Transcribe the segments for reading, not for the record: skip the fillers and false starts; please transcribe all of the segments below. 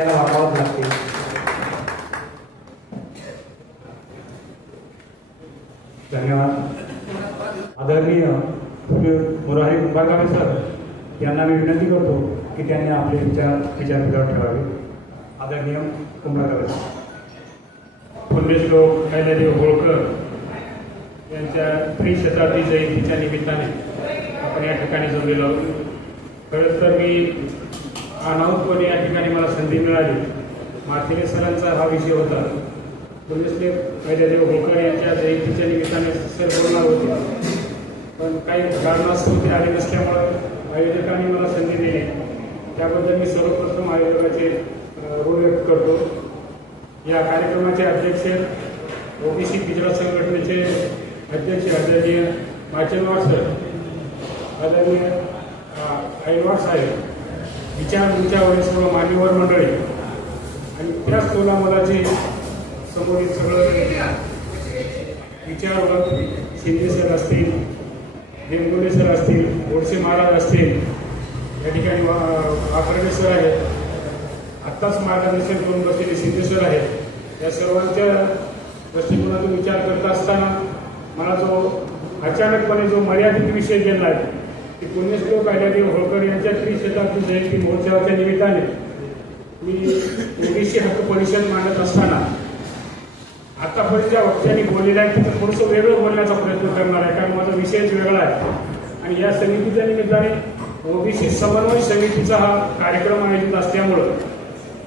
त्याला वापरावंच लागते. धन्यवाद. आदरणीय मुरारी कुंभारकाळे सर यांना मी विनंती करतो की त्यांनी आपले विचार विचारपीठावर ठेवावे. आदरणीय कुंभारकाळे पुण्यश्लोक अहिल्यादेवी होळकर यांच्या त्रिशताब्दी जयंतीच्या निमित्ताने आपण या ठिकाणी जमलेलो आहोत. खरंच तर मी अनाहूतपणे या ठिकाणी मला संधी मिळाली. माथिले सरांचा हा विषय होता. पुण्यश्लोक अहिल्यादेवी होळकर यांच्या जयंतीच्या निमित्ताने सर बोलणार होते, पण काही कारणास्तव ते आले नसल्यामुळं आयोजकांनी मला संधी दिली. त्याबद्दल मी सर्वप्रथम आयोजकाचे ऋण व्यक्त करतो. या कार्यक्रमाचे अध्यक्ष ओबीसी गुजरात संघटनेचे अध्यक्ष आदरणीय माचनवार सर, आदरणीय ऐनवार साहेब, विचारमंचावरील सर्व मान्यवर मंडळी आणि त्याच तोलामोलाचे समोरील सगळं विचारवंत शिंदे सर असतील, देवगुले सर असतील, गोडसे महाराज असतील, या ठिकाणी आकर्णे सर आहेत, आत्ताच मार्गदर्शन करून बसलेले शिंदे सर आहेत. या सर्वांच्या दृष्टिकोनातून विचार करत असताना मला जो अचानकपणे जो मर्यादित विषय गेला आहे की पुण्यश्लोक अहिल्यादेवी होळकर यांच्या त्रिशताब्दी जयंती महोत्सवाच्या निमित्ताने मी ओबीसी हक्क परिषद मांडत असताना आतापर्यंत ज्या वक्त्यांनी बोललेलं आहे तिथं थोडंसं वेगळं बोलण्याचा प्रयत्न करणार आहे, कारण माझा विषयच वेगळा आहे. आणि या समितीच्या निमित्ताने ओबीसी समन्वय समितीचा हा कार्यक्रम आयोजित असल्यामुळं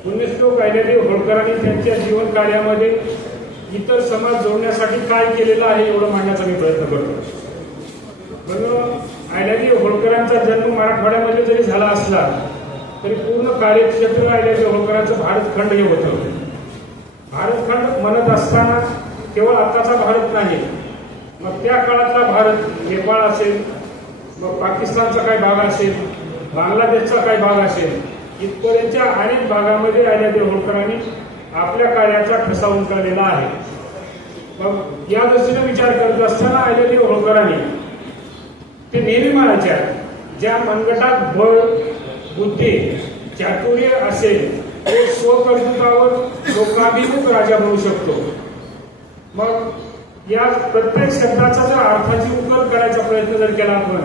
पुण्यश्लोक अहिल्यादेवी होळकरांनी त्यांच्या जीवन कार्यामध्ये इतर समाज जोडण्यासाठी काय केलेलं आहे एवढं मांडण्याचा मी प्रयत्न करतो. म्हणून अहिल्यादेवी होळकरांचा जन्म मराठवाड्यामध्ये जरी झाला असला तरी पूर्ण कार्यक्षेत्र अहिल्यादेवी होळकरांचं भारतखंड हे होतं. भारतखंड म्हणत असताना केवळ आताचा भारत नाही, मग त्या काळातला भारत, नेपाळ असेल, मग पाकिस्तानचा काही भाग असेल, बांगलादेशचा काही भाग असेल, इथपर्यंतच्या अनेक भागामध्ये अहिल्यादेवी होळकरांनी आपल्या कार्याचा ठसा उमटवलेला आहे. मग या दृष्टीने विचार करत असताना अहिल्यादेवी होळकरांनी ते नेहमी म्हणायच्या, ज्या मनगटात बळ, बुद्धी, चातुर्य असेल तो स्वकर्तृत्वावर लोकाभिमुख राजा बनू शकतो. मग या प्रत्येक शब्दाचा जर अर्थाची उकल करायचा प्रयत्न जर केला आपण,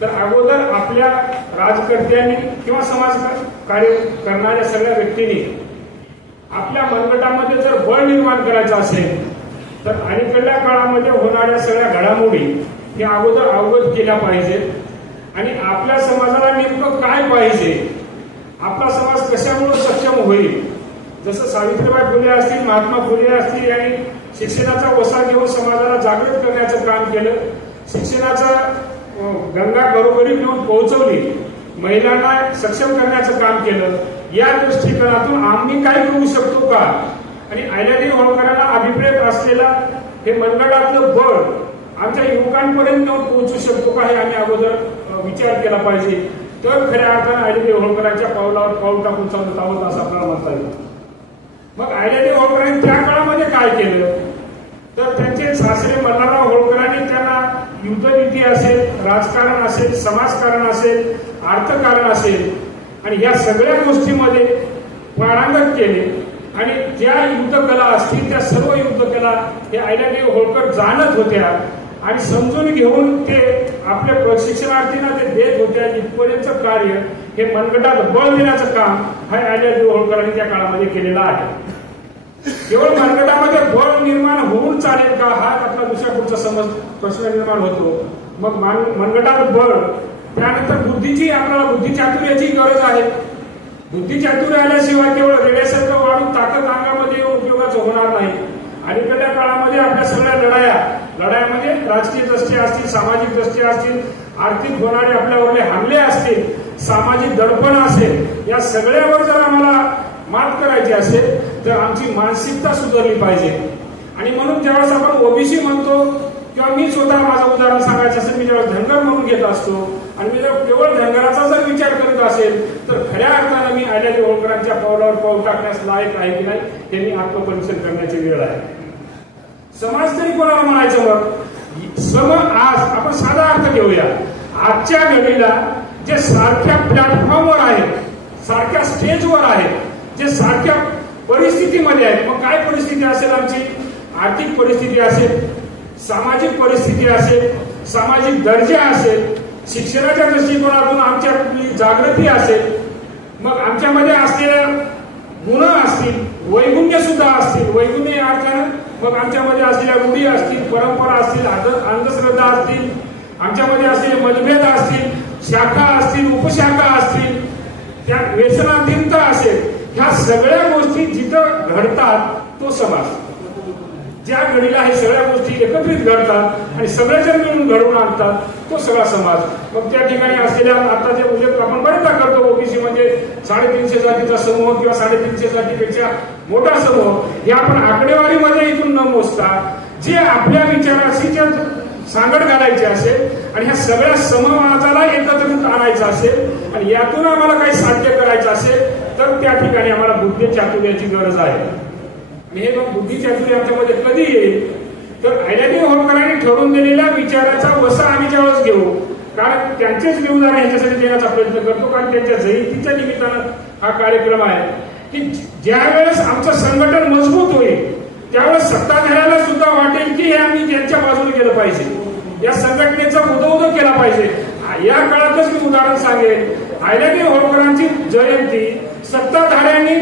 तर अगोदर आपल्या राजकर्त्यांनी किंवा समाज कार्य करणाऱ्या सगळ्या व्यक्तींनी आपल्या मनगटामध्ये जर बळ निर्माण करायचं असेल तर अलीकडल्या काळामध्ये होणाऱ्या सगळ्या घडामोडी हे अगोदर अवगत केल्या पाहिजेत. आणि आपल्या समाजाला नेमकं काय पाहिजे, आपला समाज कशामुळे सक्षम होईल. जसं सावित्रीबाई फुले असतील, महात्मा फुले असतील यांनी शिक्षणाचा वसा घेऊन समाजाला जागृत करण्याचं काम केलं. शिक्षणाचा गंगा घरोघरी घेऊन पोहोचवली, महिलांना सक्षम करण्याचं काम केलं. या दृष्टिकोनातून आम्ही काय करू शकतो का, आणि अहिल्यादेवी होळकरांना अभिप्रेत असलेला हे मनगटातलं बळ आमच्या युवकांपर्यंत पोहोचू शकतो का, हे आम्ही अगोदर विचार केला पाहिजे. तर खऱ्या अर्थानं अहिल्यादेवी होळकरांच्या पावलावर पाऊल टाकून चालत आहोत असं आपल्याला म्हणता येईल. मग अहिल्यादेवी होळकरांनी त्या काळामध्ये काय केलं, तर त्यांचे सासरे मल्हारराव होळकरांनी त्यांना युद्धनीती असेल, राजकारण असेल, समाजकारण असेल, अर्थकारण असेल आणि या सगळ्या गोष्टीमध्ये पारंगत केले. आणि ज्या युद्धकला असतील त्या सर्व युद्धकला हे अहिल्यादेवी होळकर जाणत होत्या आणि समजून घेऊन ते आपल्या प्रशिक्षणार्थींना ते देत होत्या. इथपर्यंतचं कार्य हे मनगटात बळ देण्याचं काम हा अहिल्यादेवी होळकरांनी त्या काळामध्ये केलेलं आहे. केवळ मनगटामध्ये बळ निर्माण होऊन चालेल का, हा आपला दुसऱ्या पुढचा समज प्रश्न निर्माण होतो. मग मनगटात बळ, त्यानंतर बुद्धीची, आपल्याला बुद्धिचातुर्याची गरज आहे. बुद्धिचातुर्य आल्याशिवाय केवळ रेड्यासारखं वाढून ताकद अंगामध्ये उपयोगाचं होणार नाही. अलीकडल्या काळामध्ये आपल्या सगळ्या लढायामध्ये राजकीय दृष्टी असतील, सामाजिक दृष्टी असतील, आर्थिक होणारे आपल्यावरले हमले असतील, सामाजिक दडपण असेल, या सगळ्यावर जर आम्हाला मात करायची असेल तर आमची मानसिकता सुधारली पाहिजे. आणि म्हणून ज्यावेळेस आपण ओबीसी म्हणतो किंवा मी स्वतः माझं उदाहरण सांगायचं असेल, मी ज्यावेळेस धनगर म्हणून घेत असतो आणि मी जर केवळ धनगराचा जर विचार करत असेल तर खऱ्या अर्थानं मी अहिल्यादेवी होळकरांच्या पावलावर पाऊल टाकण्यास लायक आहे की नाही हे मी आत्मपरीक्षण करण्याची वेळ आहे. समाज तरी कोणाला म्हणायचं, मग सम आज आपण साधा अर्थ घेऊया. आजच्या घडीला जे सारख्या प्लॅटफॉर्मवर आहेत, सारख्या स्टेजवर आहेत, जे सारख्या परिस्थितीमध्ये आहेत. मग काय परिस्थिती असेल आमची? आर्थिक परिस्थिती असेल, सामाजिक परिस्थिती असेल, सामाजिक दर्जा असेल, शिक्षणाच्या दृष्टिकोनातून आमच्यातली जागृती असेल, मग आमच्यामध्ये असलेल्या गुण असतील, वैगुण्य सुद्धा असतील. वैगुण्य या अर्थानं मग आमच्यामध्ये असलेल्या रूढी असतील, परंपरा असतील, अंधश्रद्धा असतील, आमच्यामध्ये असलेले मतभेद असतील, शाखा असतील, उपशाखा असतील, त्या व्यसनाधीनता असेल. ह्या सगळ्या गोष्टी जिथं घडतात तो समाज. ज्या घडीला हे सगळ्या गोष्टी एकत्रित घडतात आणि सगळेजण मिळून घडवून आणतात तो सगळा समाज. मग त्या ठिकाणी असलेल्या आता जे उल्लेख आपण बरेचदा करतो, ओबीसी म्हणजे 350 जातीचा समूह किंवा 350 जातीपेक्षा मोठा समूह, हे आपण आकडेवारीमध्ये इथून न मोजता जे आपल्या विचाराशी जे सांगड घालायची असेल आणि ह्या सगळ्या समाजाला एकत्रित आणायचं असेल आणि यातून आम्हाला काही साध्य करायचं असेल तर त्या ठिकाणी आम्हाला बुद्धी चातुर्याची गरज आहे. हे बुद्धी चातुर्य आमच्यामध्ये कधी येईल तर अहिल्यादेवी होळकरांनी ठरवून दिलेल्या विचाराचा वसा आम्ही ज्यावेळेस घेऊ, कारण त्यांचेच निवडणूक ह्याच्यासाठी देण्याचा प्रयत्न करतो, कारण त्यांच्या जयंतीच्या निमित्तानं हा कार्यक्रम आहे की ज्या वेळेस आमचं संघटन मजबूत होईल त्यावेळेस सत्ताधाऱ्याला सुद्धा वाटेल की हे आम्ही त्यांच्या बाजूने गेलं पाहिजे, या संघटनेचा उदो केला पाहिजे. या काळातच मी उदाहरण सांगेन, अहिल्यादेवी होळकरांची जयंती सत्ताधाऱ्यांनी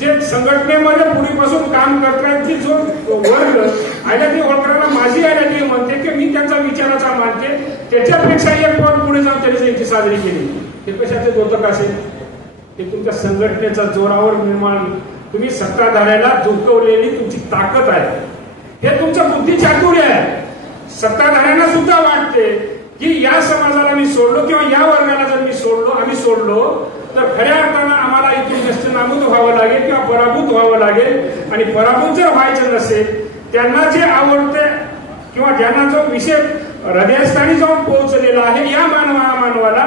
जे संघटनेमध्ये पूर्वीपासून काम करतात की जो वर्ग अहिल्यादेवी होळकरांना माझी अहिल्यादेवी म्हणते की मी त्यांचा विचाराचा मानते, त्याच्यापेक्षा एक पॉईंट पुढे जाऊन त्यांनी जयंती साजरी केली. हे कशाचे द्योतक असेल? हे तुमच्या संघटनेचा जोरावर निर्माण, तुम्ही सत्ताधाऱ्याला झुकवलेली तुमची ताकद आहे, हे तुमचं बुद्धी चातुर्य आहे. सत्ताधाऱ्यांना सुद्धा वाटते की या समाजाला मी सोडलो किंवा या वर्गाला जर मी सोडलो, आम्ही सोडलो तर खऱ्या अर्थानं आम्हाला इथून नष्टनाबूद व्हावं लागेल किंवा पराभूत व्हावं लागेल. आणि पराभूत जर व्हायचं नसेल, त्यांना जे आवडते किंवा ज्यांना जो विषय हृदयस्थानी जाऊन पोहोचलेला आहे या मानवाला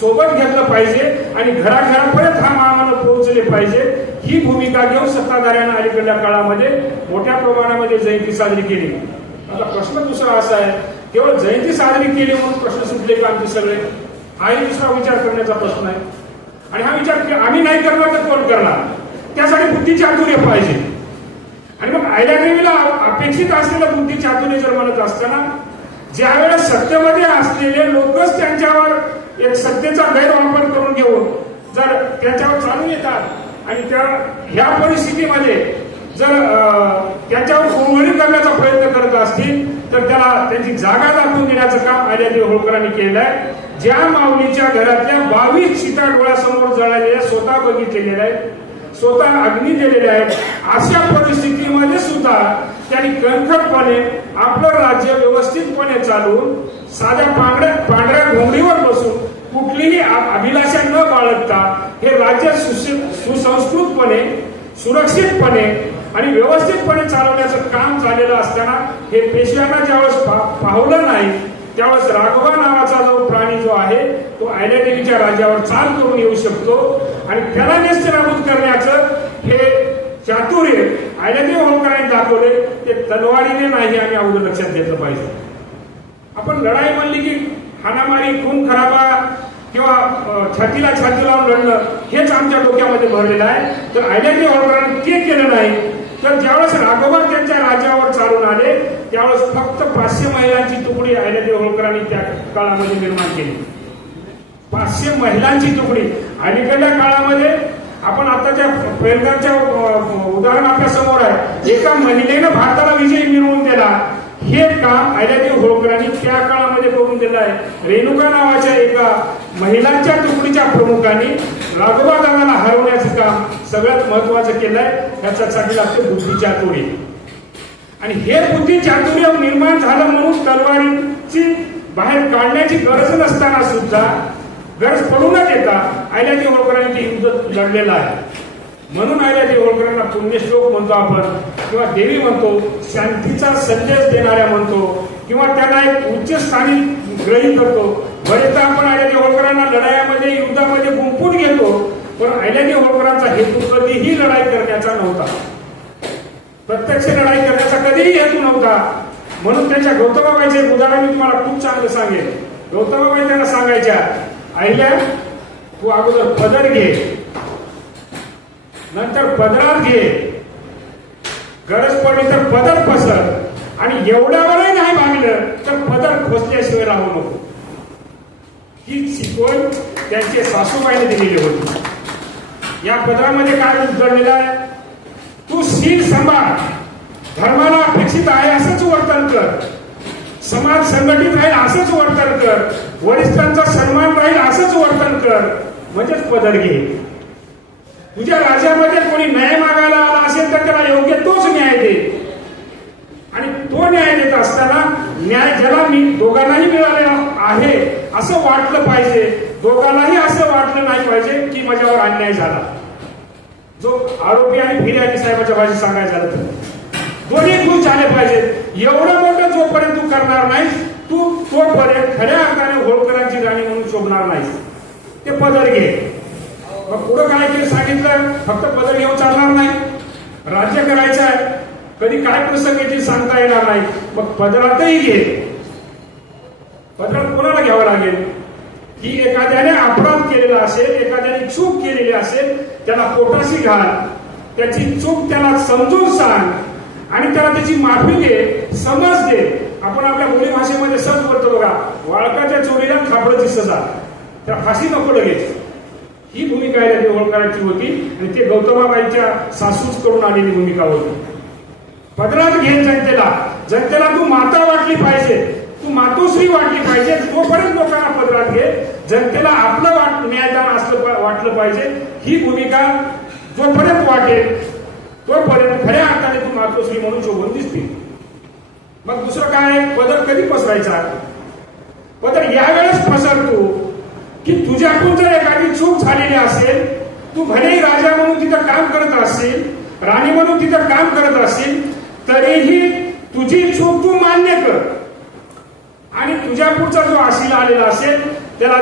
सोबत घेतलं पाहिजे आणि घराघरापर्यंत हा मानव पोहोचले पाहिजे, ही भूमिका घेऊन सत्ताधाऱ्यांना अलीकडल्या काळामध्ये मोठ्या प्रमाणामध्ये जयंती साजरी केली. आता प्रश्न दुसरा असा आहे, केवळ जयंती साजरी केली म्हणून प्रश्न सुटले का आमचे सगळे? हाही दुसरा विचार करण्याचा प्रश्न आहे. आणि हा विचार आम्ही नाही करणार तर कोण करणार? त्यासाठी बुद्धी चातुर्य पाहिजे. आणि मग अहिल्यादेवीला अपेक्षित असलेलं बुद्धी चातुर्य जर म्हणत असताना ज्या वेळेस सत्तेमध्ये असलेले लोकच त्यांच्यावर एक सत्तेचा गैरवापर करून घेऊन जर त्यांच्यावर चालून येतात आणि त्या ह्या परिस्थितीमध्ये जर त्यांच्यावर कोंबडी करण्याचा प्रयत्न करत असतील तर त्याला त्यांची जागा दाखवून देण्याचं काम अहिल्यादेवी होळकरांनी केलं आहे. ज्या माऊलीच्या घरातल्या 22 चिता डोळ्यासमोर जळालेल्या स्वतः बघितलेल्या आहेत, स्वतः अग्नी दिलेल्या आहेत, अशा परिस्थितीमध्ये सुद्धा त्यांनी कणखरपणे आपलं राज्य व्यवस्थितपणे चालवून साध्या पांढऱ्या घोंगडीवर बसून कुठलीही अभिलाषा न बाळगता हे राज्य सुसंस्कृतपणे, सुरक्षितपणे आणि व्यवस्थितपणे चालवण्याचं काम झालेलं असताना हे पेशव्यांना ज्यावेळेस पाहवलं नाही त्यावेळेस राघवा नावाचा जो प्राणी जो आहे तो अहिल्यादेवीच्या राज्यावर चाल करून येऊ शकतो आणि त्याला नेस्तनाबूद करण्याचं हे चातुर्य अहिल्यादेवी होळकरांनी दाखवले. ते तलवारीने नाही, आम्ही अगोदर लक्षात घेतलं पाहिजे. आपण लढाई म्हणली की हाणामारी, खून खराबा किंवा छातीला छाती लावून लढणं हेच आमच्या डोक्यामध्ये भरलेलं आहे. तर अहिल्यादेवी होळकरांनी ते केलं नाही. तर ज्यावेळेस राघोबा त्यांच्या राज्यावर चालून आले त्यावेळेस फक्त 500 महिलांची तुकडी अहिल्यादेवी होळकरांनी त्या काळामध्ये निर्माण केली. 500 महिलांची तुकडी. अलीकडल्या काळामध्ये आपण आताच्या पैलगामच्या उदाहरण आपल्या समोर आहे, एका महिलेनं भारताला विजय मिळवून दिला. हे काम अहिल्यादेवी होळकरांनी त्या काळामध्ये करून दिलं आहे. रेणुका नावाच्या एका महिलांच्या तुकडीच्या प्रमुखांनी राघोबा दादाला हरवण्याचं काम सगळ्यात महत्वाचं केलंय. ह्याच्यासाठी लागते बुद्धी चातुर्य. आणि हे बुद्धी चातुर्य निर्माण झालं म्हणून तलवारीची बाहेर काढण्याची गरज नसताना सुद्धा, गरज पडूनच येता अहिल्यादेवी होळकरांनी ते युद्ध लढलेलं आहे. म्हणून अहिल्यादेवी होळकरांना पुण्यश्लोक म्हणतो आपण किंवा देवी म्हणतो, शांतीचा संदेश देणाऱ्या म्हणतो किंवा त्यांना एक उच्च स्थानी ग्रहित करतो. बरेचदा आपण अहिल्यादेवी होळकरांना लढायामध्ये, युद्धामध्ये गुंफून घेतो, पण अहिल्यादेवी होळकरांचा हेतू कधीही लढाई करण्याचा नव्हता. प्रत्यक्ष लढाई करण्याचा कधीही हेतू नव्हता. म्हणून त्यांच्या गौतमाबाईचे एक उदाहरण मी तुम्हाला खूप चांगलं सांगेन. गौतमाबाई त्यांना सांगायच्या, अहिल्या तू अगोदर पदर घे, नंतर पदरात घे, गरज पडली तर पदर पसर, आणि एवढ्यावरही नाही भागलं तर पदर खोचल्याशिवाय राहू नको. ही शिकवण त्यांचे सासूबाईने दिलेली होती. या पदरामध्ये काय उजळलेलं आहे? तू शील सांभाळ, धर्माला अपेक्षित आहे असंच वर्तन कर, समाज संघटित राहील असंच वर्तन कर, वरिष्ठांचा सन्मान राहील असंच वर्तन कर, म्हणजेच पदर घे. तुझ्या राज्यामध्ये कोणी न्याय मागायला आला असेल तर त्याला योग्य तोच न्याय दे, आणि तो न्याय देत असताना न्याय ज्याला मी दोघांनाही मिळालेला आहे असं वाटलं पाहिजे, दोघांनाही असं वाटलं नाही पाहिजे की माझ्यावर अन्याय झाला. जो आरोपी आणि फिर्यादी साहेबाच्या भाषेत सांगायचं झालं तर दोन्ही खुश झाले पाहिजेत. एवढं मोठं जोपर्यंत तू करणार नाहीस, तू तोपर्यंत खऱ्या अर्थाने होळकरांची राणी म्हणून शोभणार नाहीस. ते पदर घे. मग पुढं काय केलं सांगितलं? फक्त पदर घेऊन चालणार नाही, राज्य करायचं आहे, कधी काय प्रसंग येतील सांगता येणार नाही. मग पदरातही घे. पदरात कोणाला घ्यावं लागेल? की एखाद्याने अपराध केलेला असेल, एखाद्याने चूक केलेली असेल, त्याला पोटाशी घाल, त्याची चूक त्याला समजून सांग, आणि त्याला त्याची माफी दे, समज दे. आपण आपल्या बोली भाषेमध्ये सहज बोलतो बघा, वाळकाच्या चोरीला खापडाची सजा, त्या फाशी नको लगेच. ही भूमिका होळकरांची होती, आणि ते गौतमाबाईंच्या सासूच करून आलेली भूमिका होती. पदरात घे जनतेला. जनतेला तू माता वाटली पाहिजे, तू मातोश्री वाटली पाहिजे. तोपर्यंत लोकांना पदरात घे. जनतेला आपलं न्यायदान असलं वाटलं पाहिजे. ही भूमिका जोपर्यंत वाटेल तोपर्यंत खऱ्या अर्थाने तू मातोश्री म्हणून शोभून दिसतील. मग दुसरं काय? पदर कधी पसरायचा? पदर यावेळेस पसर तू की तुझ्याकडून जर एखादी चूक झालेली असेल, तू भलेही राजा म्हणून तिथं काम करत असेल, राणी म्हणून तिथं काम करत असेल, तरीही तुझी चूक तू मान्य कर, आणि तुझ्या पुढचा जो आशिला आलेला असेल त्याला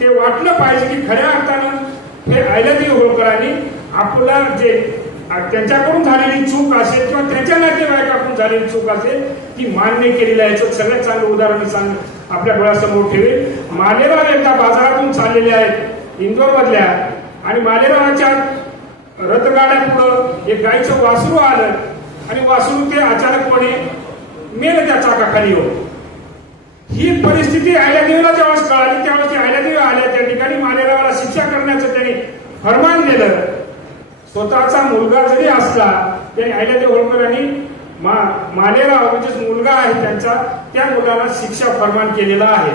ते वाटलं पाहिजे की खऱ्या अर्थानं हे अहिल्यादेवी होळकरांनी आपला जे त्यांच्याकडून झालेली चूक असेल किंवा त्यांच्या नातेवाईकाकडून झालेली चूक असेल ती मान्य केलेली आहे. सगळ्यात चांगलं उदाहरण मी सांग आपल्या डोळ्यासमोर ठेवेल. मालेगाव एकदा बाजारातून चाललेले आहेत इंदोर मधल्या, आणि मालेगावच्या रथगाड्या पुढं एक गायचं वासरू आलं, आणि वासरू ते अचानकपणे मेलं त्या चाकाखाली होत. ही परिस्थिती अहिल्यादेवीला जेव्हा कळाली त्यावेळेस ती अहिल्यादेवी आल्या त्या ठिकाणी मालेगावला शिक्षा करण्याचं त्यांनी फरमान दिलं. स्वतःचा मुलगा जरी असला तरी अहिल्यादेवी होळकरांनी मालेगाव म्हणजेच मुलगा आहे त्यांचा, त्या मुलाला शिक्षा फरमान केलेला आहे.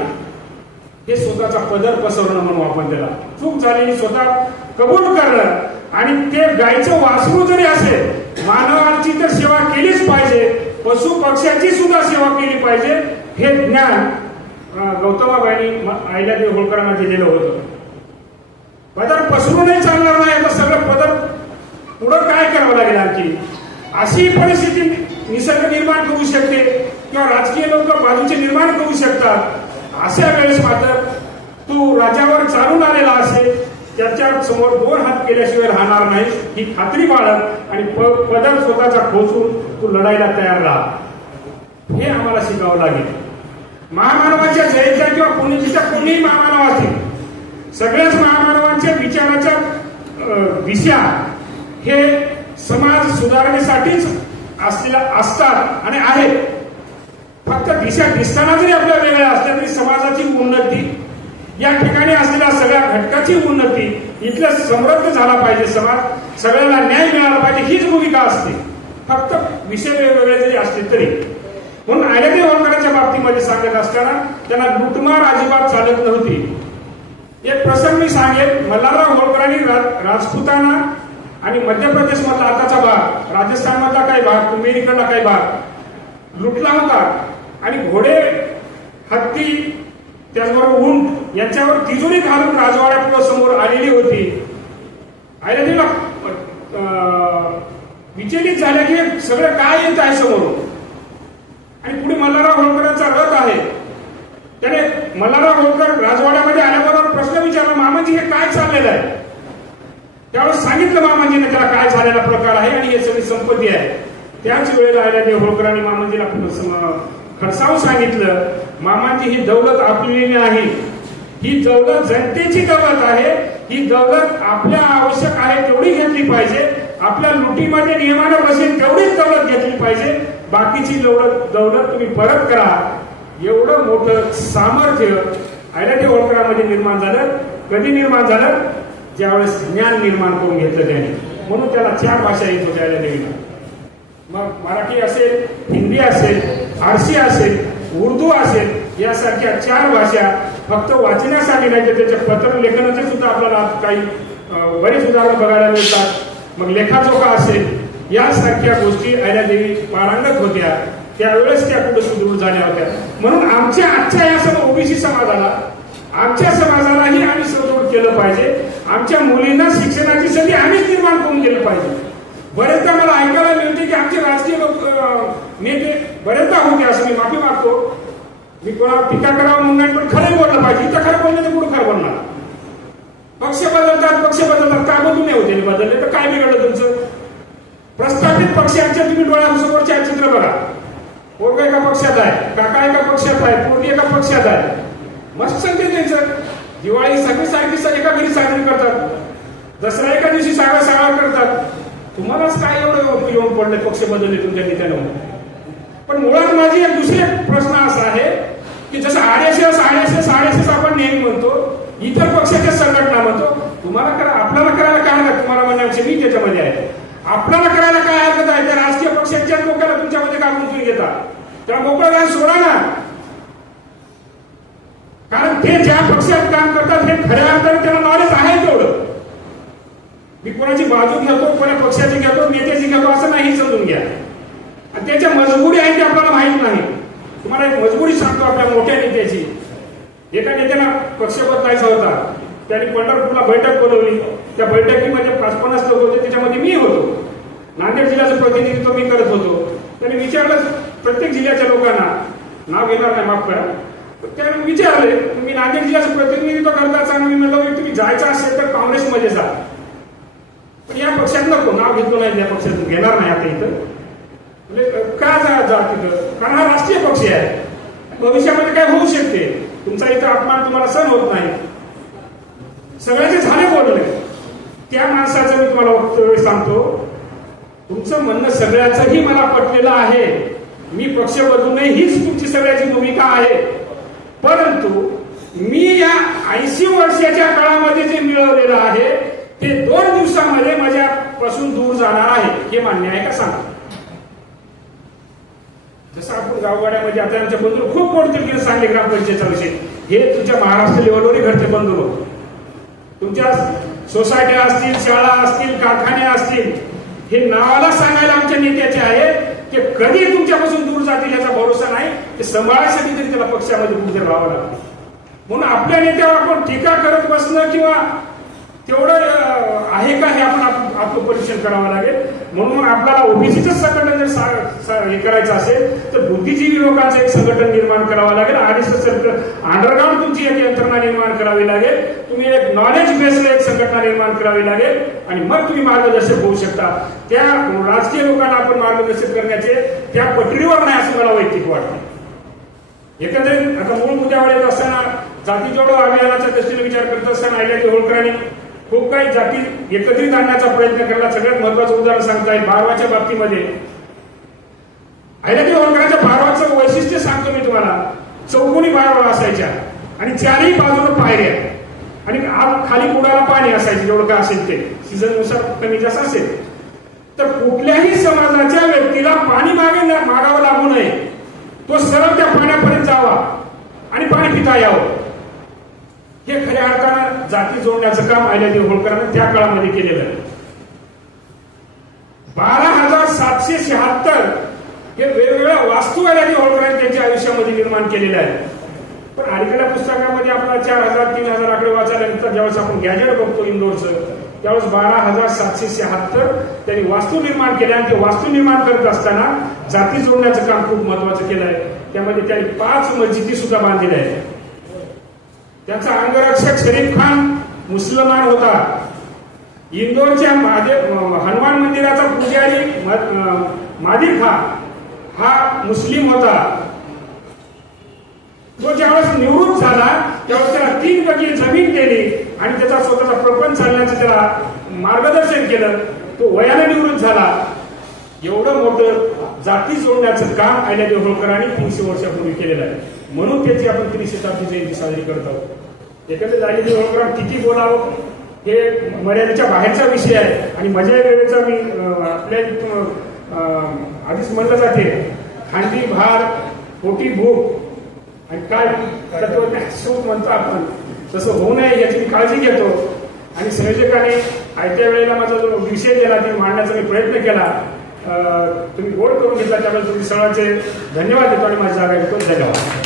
हे स्वतःचा पदर पसरवणं म्हणून आपण त्याला. चूक झालेली स्वतः कबूल करणं, आणि ते गायचं वासरू जरी असेल, मानवाची तर सेवा केलीच पाहिजे, पशु पक्ष्यांची सुद्धा सेवा केली पाहिजे, हे ज्ञान गौतमाबाईंनी अहिल्यादेवी होळकरांना दिलेलं होतं. पदर पसरूनही चालणार नाही. आता सगळं पदर पुढं काय करावं लागेल? आणखी अशी परिस्थिती निसर्ग निर्माण करू शकते किंवा राजकीय लोक बाजूचे निर्माण करू शकतात. अशा वेळेस मात्र तू राज्यावर चालून आलेला असेल, त्याच्या समोर दोन हात केल्याशिवाय राहणार नाहीस ही खात्री बाळग, आणि पदर स्वतःचा खोचून तू लढायला तयार राहा. हे आम्हाला शिकावं लागेल. महामानवाच्या जयंत्या किंवा पुण्यतिथ्या कोणीही महामानव असतील, सगळ्याच महामानवांच्या विचाराच्या दिशा हे समाज सुधारणेसाठीच असलेल्या असतात आणि आहेत. फक्त दिशा दिसताना जरी आपल्या वेगळ्या असल्या तरी समाजाची उन्नती, या ठिकाणी असलेल्या सगळ्या घटकाची उन्नती, इथलं समृद्ध झाला पाहिजे समाज, सगळ्यांना न्याय मिळाला पाहिजे, हीच भूमिका असते. फक्त विषय वेगवेगळे जरी असले तरी. म्हणून अहिल्यादेवी होळकरांच्या बाबतीमध्ये सांगत असताना त्यांना लुटमार अजिबात चालत नव्हती. एक प्रसंग मी सांगेन. मल्हारराव होळकरांनी राजपुताना आणि मध्य प्रदेश मधला आताचा भाग, राजस्थान मधला काही भाग, कुंभेरीकडला काही भाग लुटला होता, आणि घोडे, हत्ती, त्याचबरोबर उंट यांच्यावर तिजोरी घालून राजवाड्यापुढे समोर आलेली होती. अहिल्यादेवीला विचलित झाले की सगळं काय येत आहे समोरून, आणि पुढे मल्हारराव होळकरांचा रथ आहे. त्याने मल्हारराव होळकर राजवाड्यामध्ये आल्याबरोबर प्रश्न विचारला, मामाजी हे काय चाललेलं आहे? त्यावेळेस सांगितलं मामाजीने त्याला काय झालेला प्रकार आहे आणि हे सगळी संपत्ती आहे. त्याच वेळेला अहिल्यादेवी होळकरांनी मामाजीला खडसावून सांगितलं, मामाजी ही दौलत आपली नाही, ही दौलत जनतेची दौलत आहे. ही दौलत आपल्या आवश्यक आहे तेवढी घेतली पाहिजे, आपल्या लुटीमध्ये नियमानं बसेल तेवढीच दौलत घेतली पाहिजे, बाकीची दौलत तुम्ही परत करा. एवढं मोठं सामर्थ्य आयलाटे होळकरांमध्ये निर्माण झालं. कधी निर्माण झालं? ज्यावेळेस ज्ञान निर्माण करून घेतलं त्याने. म्हणून त्याला 4 भाषा येत होत्या देवीला. मग मराठी असेल, हिंदी असेल, फारसी असेल, उर्दू असेल, यासारख्या 4 भाषा फक्त वाचण्यासाठी नाही तर त्याच्या पत्र लेखनाचे सुद्धा आपल्याला काही बरीच उदाहरणं बघायला मिळतात. मग लेखाजोखा असेल, यासारख्या गोष्टी अहिल्यादेवी पारंगत होत्या. त्यावेळेस त्या कुठे सुदृढ झाल्या होत्या. म्हणून आजच्या या सर्व ओबीसी समाजाला, आमच्या समाजालाही आम्ही सुदृढ केलं पाहिजे. आमच्या मुलींना शिक्षणाची संधी आम्हीच निर्माण करून दिलं पाहिजे. बरेचदा मला ऐकायला मिळते की आमचे राजकीय नेते बरेचदा होते, असं मी माफी मागतो. मी कोणावर टीका करावं म्हणून नाही, पण खरं बोललं पाहिजे. इथं खरं बोललं तर कुठं खरं बोलणार? पक्ष बदलतात, कामं होते बदलले तर काय बिघडलं तुमचं? प्रस्थापित पक्षांच्या तुम्ही डोळ्यासमोरचे चित्र बघा. पोरगा एका पक्षात आहे, काका एका पक्षात आहे, पोरगी एका पक्षात आहे. मस्त सांगते त्यांचं. दिवाळी सगळी सारखी एका घरी साजरी करतात, दसरा एका दिवशी साळा करतात. तुम्हालाच काय एवढं येऊन पडले पक्ष बदलले तुमच्या नेत्यानं? पण मुळात माझी एक दुसरे प्रश्न असा आहे की जसं आरएसएस आपण नेहमी म्हणतो, इतर पक्षाच्या संघटना म्हणतो, तुम्हाला आपल्याला करायला काय हरकत? तुम्हाला म्हणण्यापेक्षा मी त्याच्यामध्ये आहे. आपल्याला करायला काय हरकत आहे? त्या राजकीय पक्षांच्या लोकांना तुमच्यामध्ये का गुंतवून घेतात? त्या मोकळं सोडा ना. कारण ते ज्या पक्षात काम करतात हे खऱ्या अर्थाने त्यांना नॉलेज आहे तेवढं. मी कोणाची बाजू घेतो, कोणा पक्षाची घेतो, नेत्याची घेतो असं नाही, समजून घ्या. आणि त्याच्या मजबुरी आहे ते आपल्याला माहित नाही. तुम्हाला एक मजबुरी सांगतो आपल्या मोठ्या नेत्याची. एका नेत्याला पक्ष बदलायचा होता, त्यांनी पंढरपूरला बैठक बोलवली. त्या बैठकीमध्ये 50 लोक होते, त्याच्यामध्ये मी होतो. नांदेड जिल्ह्याचं प्रतिनिधित्व मी करत होतो. त्यांनी विचारलं प्रत्येक जिल्ह्याच्या लोकांना, नाव घेणार नाही, माफ करा, त्याने विचारले तुम्ही नांदेड जिल्ह्याचं प्रतिनिधित्व करताच? आणि मी म्हणलो तुम्ही जायचं असेल तर काँग्रेसमध्ये जा, पण या पक्षात नको. नाव घेतलं नाही, त्या पक्षात घेणार नाही आता इथं. म्हणजे का जा तिथं? कारण हा राष्ट्रीय पक्ष आहे, भविष्यामध्ये काय होऊ शकते, तुमचा इथं अपमान तुम्हाला सहन होत नाही. सगळ्याचे झाले बोलले. त्या माणसाचं मी तुम्हाला वक्तव्य सांगतो, तुमचं म्हणणं सगळ्याचंही मला पटलेलं आहे. मी पक्ष बदलूनही हीच तुमची सगळ्याची भूमिका आहे. परंतु मी या 80 वर्षाच्या काळामध्ये जे मिळवलेलं आहे ते 2 दिवसामध्ये माझ्यापासून दूर जाणार आहे. हे मान्य आहे का सांगा? जसं आपण गावगाड्यामध्ये आता आमच्या बंधू खूप मोठे सांगले ग्रामपंचायतच्या विषयी, हे तुमच्या महाराष्ट्र लेवलवरही घडते बंधू. तुमच्या सोसायट्या असतील, शाळा असतील, कारखाने असतील, हे नावाला सांगायला आमच्या नेत्याचे आहे की कधी तुमच्यापासून दूर जातील याचा भरोसा नाही. ते सांभाळायसाठी तरी त्याला पक्षामध्ये कुठे राहावं लागतं. म्हणून आपल्या नेत्यावर आपण टीका करत बसणं किंवा तेवढं आहे का हे आपण आपलं परीक्षण करावं लागेल. म्हणून आपल्याला ओबीसीचं संघटन जर हे करायचं असेल तर बुद्धिजीवी लोकांचं एक संघटन निर्माण करावं लागेल. आरएसएस अंडरग्राऊंड तुमची एक यंत्रणा निर्माण करावी लागेल. तुम्ही एक नॉलेज बेस्ड एक संघटना निर्माण करावी लागेल आणि मग तुम्ही मार्गदर्शक होऊ शकता. त्या राजकीय लोकांना आपण मार्गदर्शन करण्याचे त्या पटरीवर नाही असं मला वैयक्तिक वाटतं. एकंदरीत आता मूळ मुद्द्यावर येत असताना जाती जोडो अभियानाच्या दृष्टीने विचार करत असताना अहिल्यादेवी होळकरांनी खूप काही जाती एकत्रित आणण्याचा प्रयत्न केला. सगळ्यात महत्वाचं उदाहरण सांगता येईल बारवाच्या बाबतीमध्ये. अहिल्यादेवी होळकरांच्या बारवाचं वैशिष्ट्य सांगतो मी तुम्हाला. चौकोनी बारवा असायच्या आणि 4ही बाजूला पायऱ्या आणि खाली बुडाला पाणी असायचे, जेवढं काय असेल ते सीझननुसार कमी जास्त असेल. तर कुठल्याही समाजाच्या व्यक्तीला पाणी मागावं लागू नये, तो सरळ त्या पाण्यापर्यंत जावा आणि पाणी पिता यावं. हे खऱ्या अर्थानं जाती जोडण्याचं काम अहिल्यादेवी होळकरांनी त्या काळामध्ये केलेलं आहे. 12,776 हे वेगवेगळ्या वास्तू अहिल्यादेवी होळकरांनी त्यांच्या आयुष्यामध्ये निर्माण केलेल्या आहेत. पण अलीकडल्या पुस्तकामध्ये आपला 4,000 3,000 आकडे वाचायल्यानंतर ज्यावेळेस आपण गॅजेट बघतो इंदोरचं, त्यावेळेस 12,776 त्यांनी वास्तू निर्माण केल्या. आणि ते वास्तू निर्माण करत असताना जाती जोडण्याचं काम खूप महत्वाचं केलं आहे. त्यामध्ये त्यांनी 5 मस्जिदी सुद्धा बांधलेल्या आहेत. त्यांचा अंगरक्षक शरीफ खान मुसलमान होता. इंदोरच्या हनुमान मंदिराचा पुजारी मादिर खान हा मुस्लिम होता. तो ज्यावेळेस निवृत्त झाला त्यावेळेस त्याला 3 गडी जमीन दिली आणि त्याचा स्वतःचा प्रपंच चालण्याचं त्याला मार्गदर्शन केलं. तो वयाने निवृत्त झाला. एवढं मोठं जाती जोडण्याचं काम अहिल्यादेवी होळकरांनी 300 वर्षापूर्वी केलेलं आहे. म्हणून त्याची आपण त्रिशताब्दी जयंती साजरी करत आहोत. एकंदरीत अहिल्यादेवी होळकरांना किती बोलावं हे मर्यादेच्या बाहेरचा विषय आहे. आणि माझ्या वेळेचा मी आपल्या आधीच म्हणलं जाते, खांदी भार पोटी भूक आणि काय तत्वज्ञान सुख म्हणतो आपण, तसं होऊ नये याची काळजी घेतो. आणि संयोजकाने आयत्या वेळेला माझा जो विषय दिला ती मांडण्याचा मी प्रयत्न केला. तुम्ही गोड करून घेतला त्यामुळे तुम्ही सर्वांचे धन्यवाद देतो आणि माझी जागा घेतो. धन्यवाद.